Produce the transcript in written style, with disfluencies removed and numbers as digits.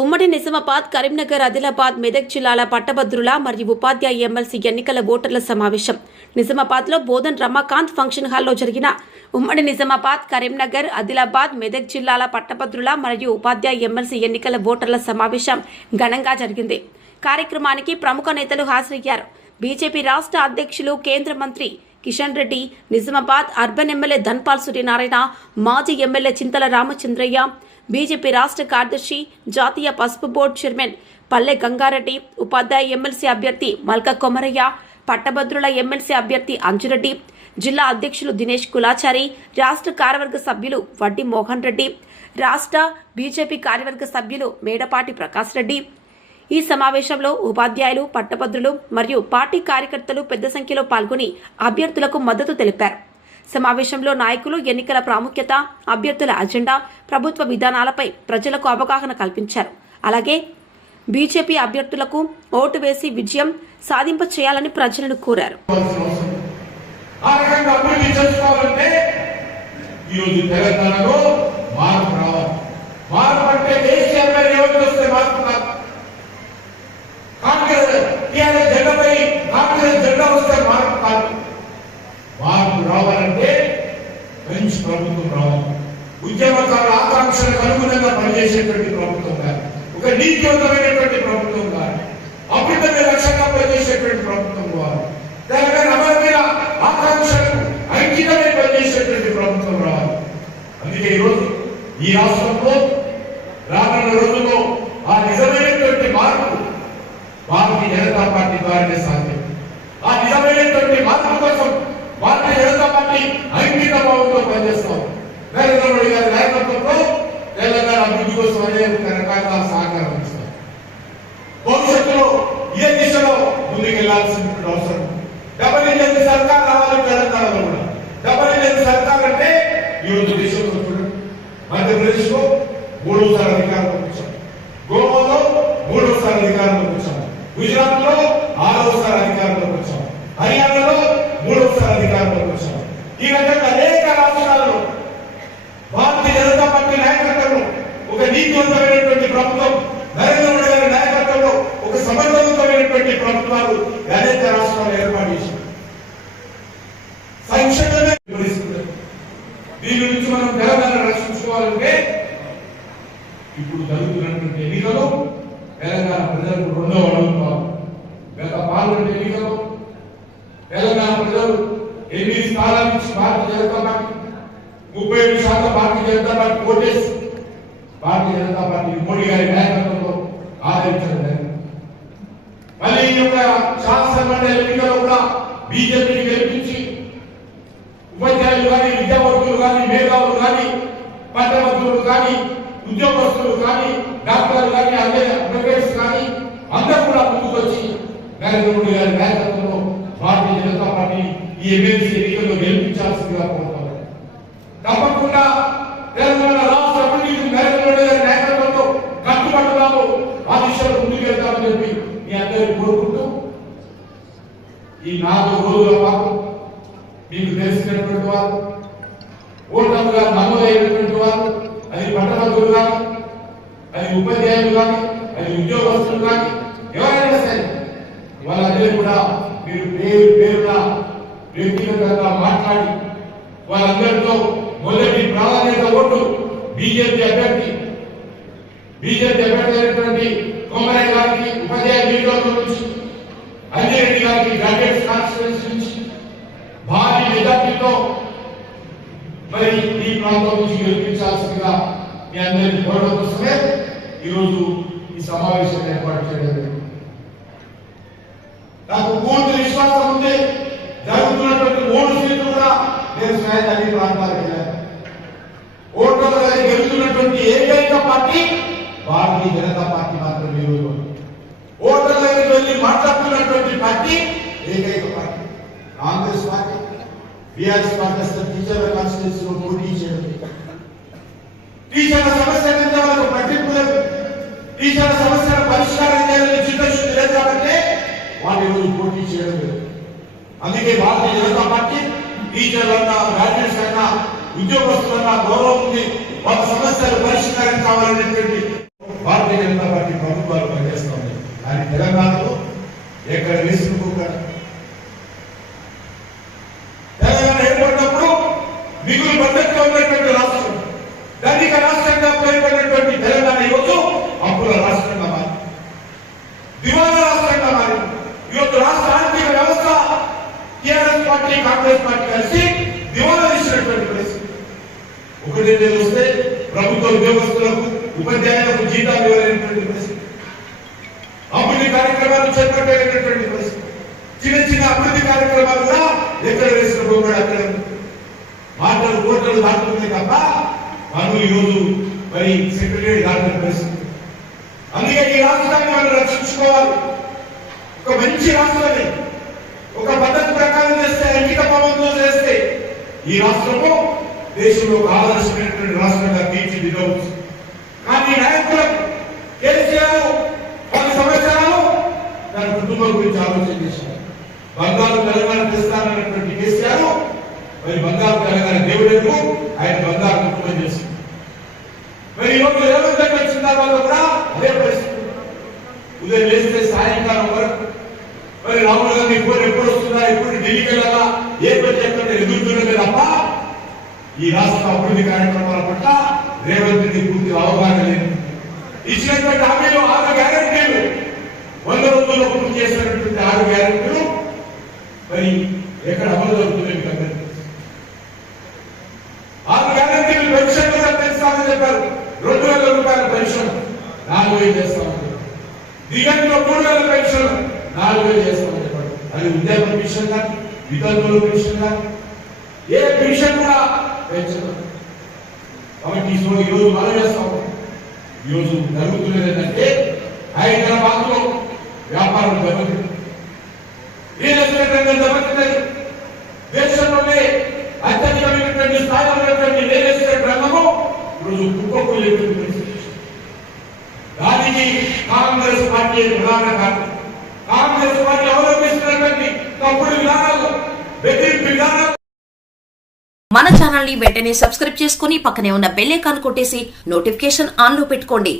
ఉమ్మడి నిజామాబాద్, కరీంనగర్, ఆదిలాబాద్, మెదక్ జిల్లాల పట్టభద్రుల మరియు ఉపాధ్యాయ ఎమ్మెల్సీ ఎన్నికల ఓటర్ల సమావేశం నిజామాబాద్లో బోధన్ రమాకాంత్ ఫంక్షన్ హాల్లో జరిగిన ఉమ్మడి నిజామాబాద్, కరీంనగర్, ఆదిలాబాద్, మెదక్ జిల్లాల పట్టభద్రుల మరియు ఉపాధ్యాయ ఎమ్మెల్సీ ఎన్నికల ఓటర్ల సమావేశం ఘనంగా జరిగింది. కార్యక్రమానికి ప్రముఖ నేతలు హాజరయ్యారు. బీజేపీ రాష్ట్ర అధ్యక్షులు, కేంద్ర మంత్రి కిషన్ రెడ్డి, నిజామాబాద్ అర్బన్ ఎమ్మెల్యే ధన్పాల్ సూర్యనారాయణ, మాజీ ఎమ్మెల్యే చింతల రామచంద్రయ్య, బీజేపీ రాష్ట్ర కార్యదర్శి, జాతీయ పసుపు బోర్డు చైర్మన్ పల్లె గంగారెడ్డి, ఉపాధ్యాయ ఎమ్మెల్సీ అభ్యర్థి మల్క కొమరయ్య, పట్టభద్రుల ఎమ్మెల్సీ అభ్యర్థి అంజురెడ్డి, జిల్లా అధ్యక్షులు దినేష్ కులాచారి, రాష్ట్ర కార్యవర్గ సభ్యులు వడ్డి మోహన్ రెడ్డి, రాష్ట్ర బీజేపీ కార్యవర్గ సభ్యులు మేడపాటి ప్రకాష్ రెడ్డి. ఈ సమావేశంలో ఉపాధ్యాయులు, పట్టభద్రులు మరియు పార్టీ కార్యకర్తలు పెద్ద సంఖ్యలో పాల్గొని అభ్యర్థులకు మద్దతు తెలిపారు. సమావేశంలో నాయకులు ఎన్నికల ప్రాముఖ్యత, అభ్యర్థుల అజెండా, ప్రభుత్వ విధానాలపై ప్రజలకు అవగాహన కల్పించారు. అలాగే బీజేపీ అభ్యర్థులకు ఓటు వేసి విజయం సాధింప చేయాలని ప్రజలను కోరారు. రావాలంటే మంచి ప్రభుత్వం రావాలి. ఉద్యమకారుల ఆకాంక్షలకు అనుగుణంగా పనిచేసేటువంటి ప్రభుత్వం కాదు, ఒక నీతివంతమైనటువంటి ప్రభుత్వం కాదు, అమృతమే లక్ష్యంగా పనిచేసేటువంటి ప్రభుత్వం కావాలి. తెలంగాణ అమరవీర ఆకాంక్షలకు ఐక్యతమే పనిచేసేటువంటి ప్రభుత్వం రావాలి. అందుకే ఈరోజు ఈ రాష్ట్రంలో రానున్న రోజుల్లో ఆ నిజమైనటువంటి మార్పు భారతీయ జనతా పార్టీ ద్వారానే సాధ్యం. ఆ నిజమైనటువంటి మార్పు కోసం భారతీయ జనతా పార్టీ ఐక్యత భావంతో పనిచేస్తాం. నరేంద్ర మోడీ గారి నాయకత్వంలో తెలంగాణ అభివృద్ధి కోసం అనేక రకాల సహకారం ఇస్తాం. భవిష్యత్తులో ఏ దిశలో ముందుకెళ్లాల్సిన అవసరం. డబుల్ ఇంజిన్ సర్కార్ రావాలి తెలంగాణలో కూడా. డబుల్ ఇంజిన్ సర్కార్ అంటే ఈరోజు దేశంలో చూడండి, మధ్యప్రదేశ్ లో 3సారి అధికారంలోకి వచ్చాం, గోవాలో 3సారి అధికారంలోకి వచ్చాం, గుజరాత్ లో 6సారి అధికారంలోకి వచ్చాం, హర్యానాలో 3సారి అధికారంలోకి వచ్చాం. ఈ రకంగా అనేక రాష్ట్రాల్లో భారతీయ జనతా పార్టీ నాయకత్వంలో ఒక నీతివంతమైనటువంటి ప్రభుత్వం, నరేంద్ర మోడీ గారి నాయకత్వంలో ఒక సమర్థవంతమైనటువంటి ప్రభుత్వాలు అనేక రాష్ట్రాలు ఏర్పాటు చేశారు. సంక్షేమమే వివరిస్తుంది. దీని నుంచి మనం తెలంగాణ రక్షించుకోవాలంటే ఇప్పుడు జరుగుతున్నటువంటి ఎన్నికలు తెలంగాణ ప్రజలకు రెండవ అడుగుతాం. గత పార్లమెంట్ ఎన్నికలు తెలంగాణ ప్రజలు 8 స్థానాల నుంచి భారతీయ జనతా పార్టీ 37% భారతీయ జనతా పార్టీ ఓటేసి భారతీయ జనతా పార్టీ మోడీ గారి నాయకత్వంలో ఆదరించడం జరిగింది. మళ్ళీ ఈ యొక్క శాసనమండలి ఎన్నికల్లో కూడా బీజేపీని గెలిపించి ఉపాధ్యాయులు కానీ, విద్యావంతులు కానీ, మేధావులు కానీ, పట్టభద్రులు కానీ, ఉద్యోగస్తులు కానీ, డాక్టర్లు కానీ, అడ్వకేట్స్ కానీ అందరూ కూడా ముందుకొచ్చి నరేంద్ర మోడీ గారి నాయకత్వంలో భారతీయ జనతా పార్టీ ఈ ఎమ్మెల్సీ ఎన్నికల్లో గెలిపించాల్సిందిగా కోరుతారు. తప్పకుండా తెలంగాణ రాష్ట్ర అభివృద్ధికి నరేంద్ర మోడీ గారి నాయకత్వంలో కట్టుబడుతున్నాము, ఆ దిశలో ముందుకెళ్తామని చెప్పి మీ అందరినీ కోరుకుంటూ ఈ 4 రోజుల పాటు మీకు తెలిసినటువంటి వారు, ఓటర్లుగా నమోదైనటువంటి వారు, అది పట్టభద్రులు కానీ, అది ఉపాధ్యాయులు కానీ, అది ఉద్యోగస్తులు కానీ, ఎవరైనా సరే వాళ్ళందరూ కూడా మీరు పేరున వ్యక్తిగతంగా మాట్లాడి వాళ్ళందరితో మొదటి ప్రాధాన్యత ఓటు బీజేపీ అభ్యర్థి అయినటువంటి కొమరయ్య గారికి ఉపాధ్యాయ నియోజకవర్గం నుంచి, అంజిరెడ్డి గారికి గ్రాడ్యుయేట్స్ కాన్స్టిట్యూన్సీ నుంచి భారీ మెజార్టీతో మరి ఈ ప్రాంతం నుంచి గెలిపించాల్సిందిగా మీ అందరినీ కోరడం కోసమే ఈరోజు ఈ సమావేశం ఏర్పాటు చేయడం. నాకు పూర్తి విశ్వాసం ఉంది, జరుగుతున్నటువంటి 3 సీట్లు కూడా నేను స్వయం అన్ని ప్రాంతాలకు వెళ్ళాను. ఓటర్ల దగ్గర గెలుస్తున్నటువంటి ఏకైక పార్టీ భారతీయ జనతా పార్టీ మాత్రం. ఈరోజు ఓటర్ల దగ్గరికి వెళ్ళి మాట్లాడుతున్నటువంటి పార్టీ ఏకైక party Congress party. BRS party అసలు టీచర్ల కాన్స్టిట్యూన్సీలో పోటీ చేయడం, టీచర్ల సమస్య మీద వాళ్ళకు పట్టింపు లేదు, టీచర్ల సమస్యల పరిష్కారం చేయాలని చిత్తశుద్ధి లేదు కాబట్టి వాళ్ళు ఈరోజు పోటీ చేయడం లేదు. అందుకే భారతీయ జనతా పార్టీ టీచర్లన్నా, గ్రాడ్యుయేట్స్ అన్నా, ఉద్యోగస్తులన్నా గౌరవం ఉంది, వాళ్ళ సమస్యలు పరిష్కారం కావాలనేటువంటి భారతీయ భారతీయ జనతా పార్టీ ప్రభుత్వాలు పనిచేస్తూ ఉన్నాయి. కానీ తెలంగాణలో ఎక్కడ వేసుకున్న తెలంగాణ ఏర్పడినప్పుడు మిగులు బడ్జెట్లో ఉన్నటువంటి రాష్ట్రం, ధనిక రాష్ట్రంగా పేర్కొన్నటువంటి తెలంగాణ ఈరోజు అప్పుల రాష్ట్రంగా మారింది, దివాలా రాష్ట్రంగా మారింది. ఈరోజు రాష్ట్ర ఆర్థిక వ్యవస్థ టీఆర్ఎస్ పార్టీ కాంగ్రెస్ పార్టీ కలిసి దివాలా తీసినటువంటి పరిస్థితి. ఒకటి వస్తే ప్రభుత్వ ఉద్యోగస్తులకు ఉపాధ్యాయులకు జీతాలు ఇవ్వలేనటువంటి పరిస్థితి, అభివృద్ధి కార్యక్రమాలు చేపట్టలేనటువంటి పరిస్థితి, చిన్న చిన్న అభివృద్ధి కార్యక్రమాలు కూడా ఎక్కడ వేసిన కూడా అక్కడ మాటలు కోటలు దాటుతున్నాయి తప్ప మనం ఈరోజు మరి సెక్రటరీ దాటిన పరిస్థితి. అందుకే ఈ రాష్ట్రాన్ని మనం రక్షించుకోవాలి. ఒక మంచి రాష్ట్రాన్ని ఒక పద్ధతి ప్రకారం చేస్తే, అంకిత భావంతో చేస్తే ఈ రాష్ట్రము దేశంలో ఒక ఆదర్శమైనటువంటి రాష్ట్రంగా తీర్చిదిద్దవచ్చు. కానీ నాయకులకు కేసీఆర్ 10 సంవత్సరాలు తన కుటుంబం గురించి ఆలోచన చేశారు. బంగారు తెలంగాణ తెస్తానన్నటువంటి కేసీఆర్ మరి బంగారు తెలంగాణ దేవుడు ఆయన బంగారు కుటుంబం చేస్తుంది. మరి ఈరోజు రేవంత్ రెడ్డి వచ్చిన తర్వాత కూడా అదే పరిస్థితి. ఉదయం లేస్తే సాయంకాలం వరకు మరి రాహుల్ గాంధీ ఫోన్ ఎప్పుడు వస్తుందా, ఎప్పుడు ఢిల్లీకి వెళ్ళాలా, ఏ పని ఎక్కడ ఎదుగుతున్నది తప్ప ఈ రాష్ట్ర అభివృద్ధి కార్యక్రమాల పట్ల రేవంత్ రెడ్డి పూర్తి అవగాహన లేదు. ఇచ్చినటువంటి హామీలు 6 గ్యారెంటీలు 100 రోజుల్లో పూర్తి చేసినటువంటి 6 గ్యారెంటీలు మరి ఎక్కడ అమలు జరుగుతున్నాయి? 6 గ్యారెంటీలు పెన్షన్ కూడా పెంచుతామని చెప్పారు. 2,000 రూపాయల పెన్షన్ 4,000 చేస్తామని చెప్పారు. దిగంలో 3,000 పెన్షన్ 4,000 చేస్తామని చెప్పారు. అది ఉద్యోగ పెన్షన్ కానీ, వితంతువుల పెన్షన్ కానీ, ఏ పెన్షన్ కూడా పెంచడం. కాబట్టి ఈరోజు మనం చేస్తాం. ఈరోజు జరుగుతున్నది ఏంటంటే హైదరాబాద్ లో వ్యాపారం దెబ్బతింది, రియల్ ఎస్టేట్ రంగం దెబ్బతిన్నది. దేశంలోనే అత్యధికమైనటువంటి స్థాయిలో ఉన్నటువంటి రియల్ ఎస్టేట్ రంగము ఈరోజు కుప్పకూలేటువంటి పరిస్థితి. దానికి కాంగ్రెస్ పార్టీ ప్రధాన కారణం. కాంగ్రెస్ పార్టీ అవలంబిస్తున్నటువంటి తప్పుడు విధానాలు, బెదిరింపు విధానాలు. మన ఛానల్ ని వెంటనే సబ్స్క్రైబ్ చేసుకుని పక్కనే ఉన్న బెల్ ఐకాన్ కొట్టేసి నోటిఫికేషన్ ఆన్ లో పెట్టుకోండి.